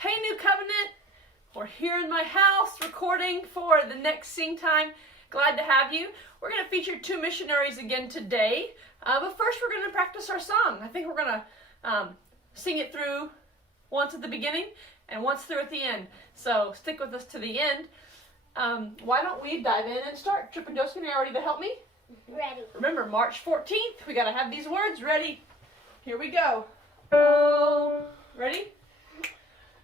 Hey New Covenant, we're here in my house recording for the next Sing Time. Glad to have you. We're going to feature two missionaries again today, but first we're going to practice our song. I think we're going to sing it through once at the beginning and once through at the end. So stick with us to the end. Why don't we dive in and start? Trip and Josephine, are you ready to help me? Ready. Remember, March 14th, we got to have these words ready. Here we go. Oh, ready?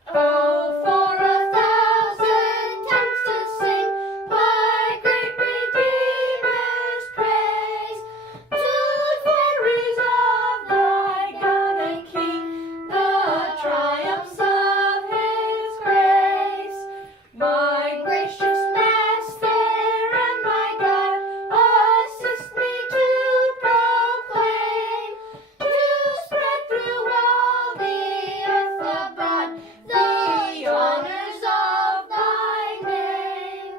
Oh, for 1,000 tongues to sing my great Redeemer's praise, to the glories of thy God and King, the triumphs of his grace. My gracious Master and my God, assist me to proclaim, to spread through all the earth abroad the honors of thy name.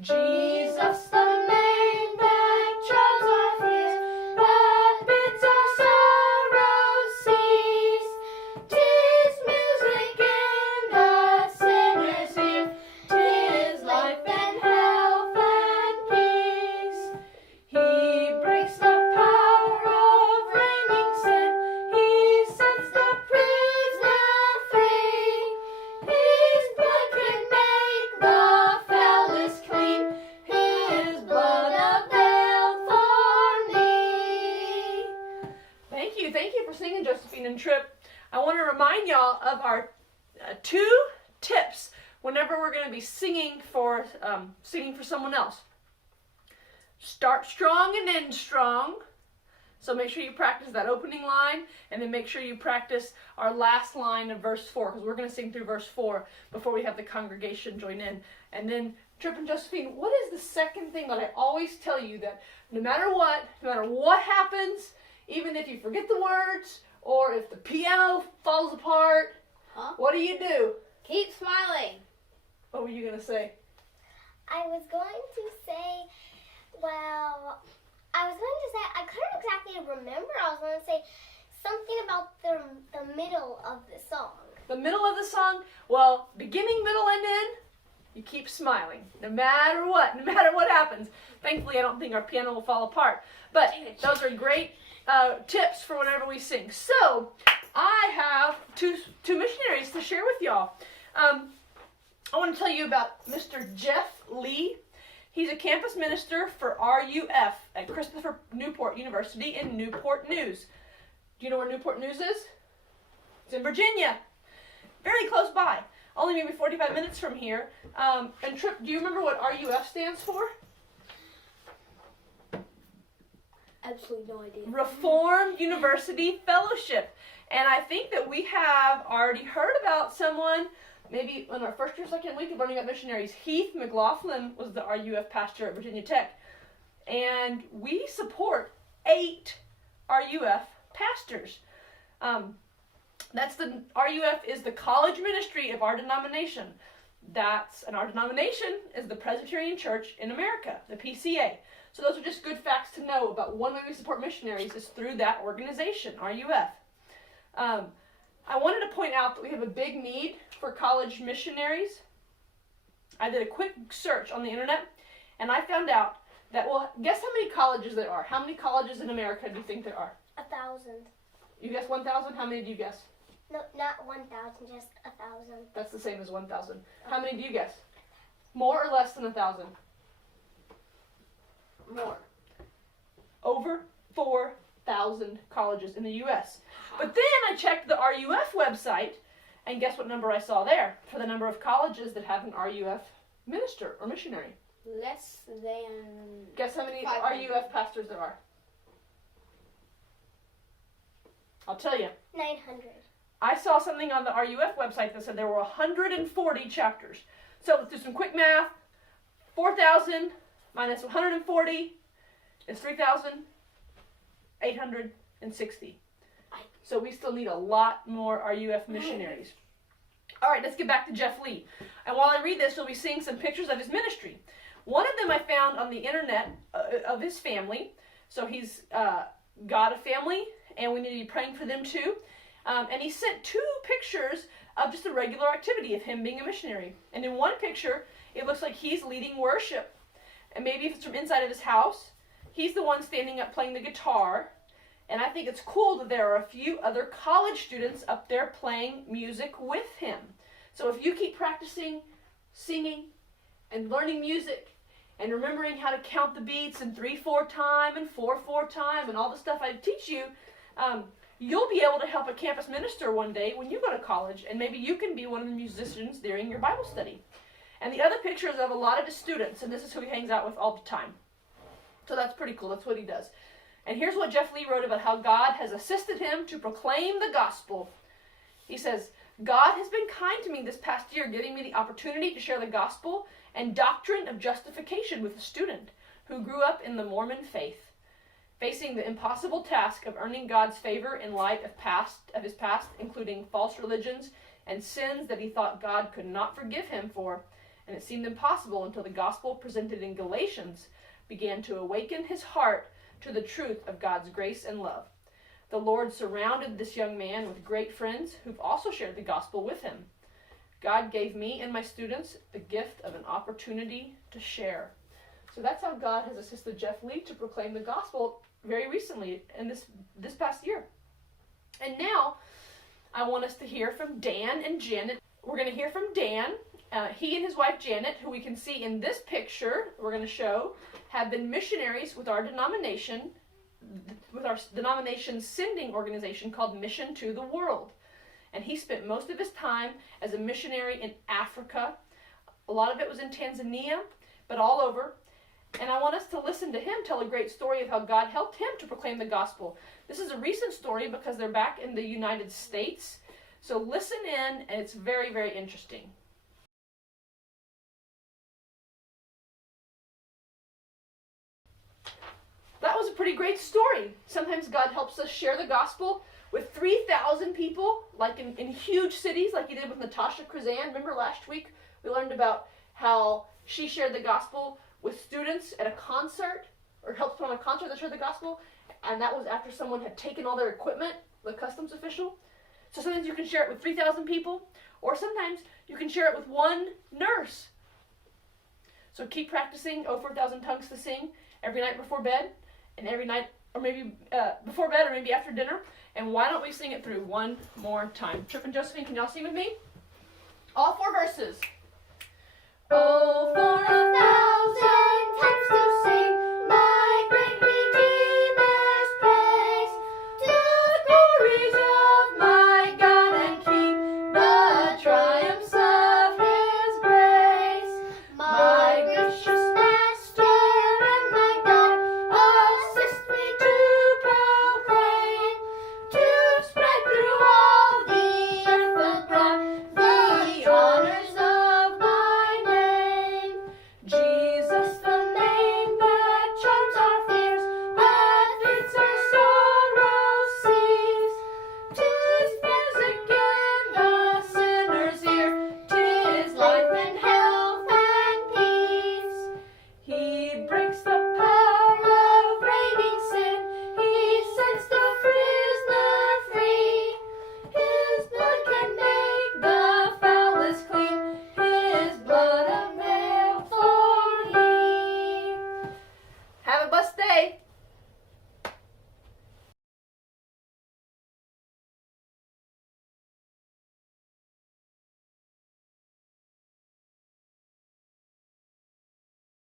Jesus, the name that charms our fears, that bids our sorrows cease. 'Tis music in the sinner's ear, 'tis life and health and peace. He breaks the power of reigning sin, he sets the prisoner free. His blood can make the foulest clean, his blood availed for me. Thank you for singing, Josephine and Trip. I want to remind y'all of our two tips whenever we're going to be singing for someone else. Start strong and end strong. So make sure you practice that opening line, and then make sure you practice our last line of verse 4, because we're going to sing through verse 4 before we have the congregation join in. And then, Trip and Josephine, what is the second thing that I always tell you, that no matter what happens, even if you forget the words, or if the piano falls apart, what do? Keep smiling. What were you going to say? I was going to say, I couldn't exactly remember. I was going to say something about the middle of the song. The middle of the song? Well, beginning, middle, and end, you keep smiling, no matter what happens. Thankfully, I don't think our piano will fall apart. But those are great tips for whenever we sing. So, I have two missionaries to share with y'all. I want to tell you about Mr. Jeff Lee. He's a campus minister for RUF at Christopher Newport University in Newport News. Do you know where Newport News is? It's in Virginia. Very close by. Only maybe 45 minutes from here. And Trip, do you remember what RUF stands for? Absolutely no idea. Reformed University Fellowship. And I think that we have already heard about someone, maybe in our first or second week of learning about missionaries. Heath McLaughlin was the RUF pastor at Virginia Tech. And we support 8 RUF pastors. RUF is the college ministry of our denomination. And our denomination is the Presbyterian Church in America, the PCA. So those are just good facts to know about one way we support missionaries is through that organization, RUF. I wanted to point out that we have a big need for college missionaries. I did a quick search on the internet, and I found out that, well, guess how many colleges there are? How many colleges in America do you think there are? 1,000. You guess 1,000? How many do you guess? No, not 1,000, just 1,000. That's the same as 1,000. How many do you guess? More or less than 1,000? More. Over 4,000 colleges in the U.S. But then I checked the RUF website, and guess what number I saw there for the number of colleges that have an RUF minister or missionary? Less than... Guess how many 500. RUF pastors there are? I'll tell you. 900. I saw something on the RUF website that said there were 140 chapters. So let's do some quick math. 4,000 minus 140 is 3,860. So we still need a lot more RUF missionaries. All right, let's get back to Jeff Lee. And while I read this, you'll be seeing some pictures of his ministry. One of them I found on the internet of his family. So he's got a family, and we need to be praying for them too. And he sent 2 pictures of just a regular activity of him being a missionary. And in one picture, it looks like he's leading worship. And maybe if it's from inside of his house, he's the one standing up playing the guitar. And I think it's cool that there are a few other college students up there playing music with him. So if you keep practicing singing and learning music and remembering how to count the beats in 3/4 time and 4/4 time and all the stuff I teach you, you'll be able to help a campus minister one day when you go to college, and maybe you can be one of the musicians during your Bible study. And the other picture is of a lot of his students, and this is who he hangs out with all the time. So that's pretty cool. That's what he does. And here's what Jeff Lee wrote about how God has assisted him to proclaim the gospel. He says, God has been kind to me this past year, giving me the opportunity to share the gospel and doctrine of justification with a student who grew up in the Mormon faith, facing the impossible task of earning God's favor in light of his past, including false religions and sins that he thought God could not forgive him for. And it seemed impossible until the gospel presented in Galatians began to awaken his heart to the truth of God's grace and love. The Lord surrounded this young man with great friends who've also shared the gospel with him. God gave me and my students the gift of an opportunity to share. So that's how God has assisted Jeff Lee to proclaim the gospel very recently in this past year. And now I want us to hear from Dan and Janet. We're going to hear from Dan. He and his wife Janet, who we can see in this picture we're going to show, have been missionaries with our denomination's sending organization called Mission to the World. And he spent most of his time as a missionary in Africa. A lot of it was in Tanzania, but all over. And I want us to listen to him tell a great story of how God helped him to proclaim the gospel. This is a recent story because they're back in the United States. So listen in, and it's very, very interesting. That was a pretty great story. Sometimes God helps us share the gospel with 3,000 people, like in huge cities, like he did with Natasha Krizan. Remember last week we learned about how she shared the gospel with students at a concert, or helped put on a concert that shared the gospel, and that was after someone had taken all their equipment, the customs official. So sometimes you can share it with 3,000 people, or sometimes you can share it with one nurse. So keep practicing Oh 4,000 Tongues to Sing every night before bed, and every night, or maybe before bed, or maybe after dinner. And why don't we sing it through one more time? Trip and Josephine, can y'all sing with me? All 4 verses. Oh, for 1,000